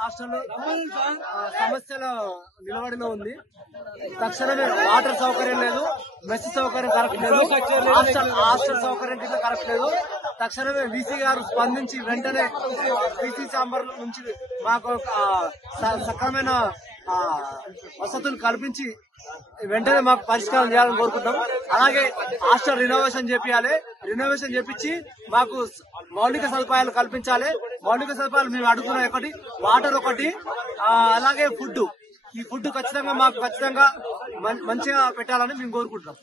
Hostel సమస్యల నిలబడిలో ఉంది. తక్షణమే వాటర్ సౌకర్యం లేదు, మెస్ సౌకర్యం కరెక్ట్ లేదు, హాస్టల్ సౌకర్యం కరెక్ట్ లేదు. తక్షణమే వీసీ గారు స్పందించి వెంటనే వీసీ ఛాంబర్ నుంచి మాకు సక్రమైన వసతులు కల్పించి వెంటనే మాకు పరిష్కారం చేయాలని కోరుకుంటాం. అలాగే హాస్టల్ రినోవేషన్ చేపియాలి, రినోవేషన్ చేపించి మాకు మౌలిక సదుపాయాలు కల్పించాలి. మౌలిక సదుపాయాలు మేము అడుగుతున్నాం, ఒకటి వాటర్, ఒకటి అలాగే ఫుడ్. ఈ ఫుడ్ ఖచ్చితంగా మాకు మంచిగా పెట్టాలని మేము కోరుకుంటున్నాం.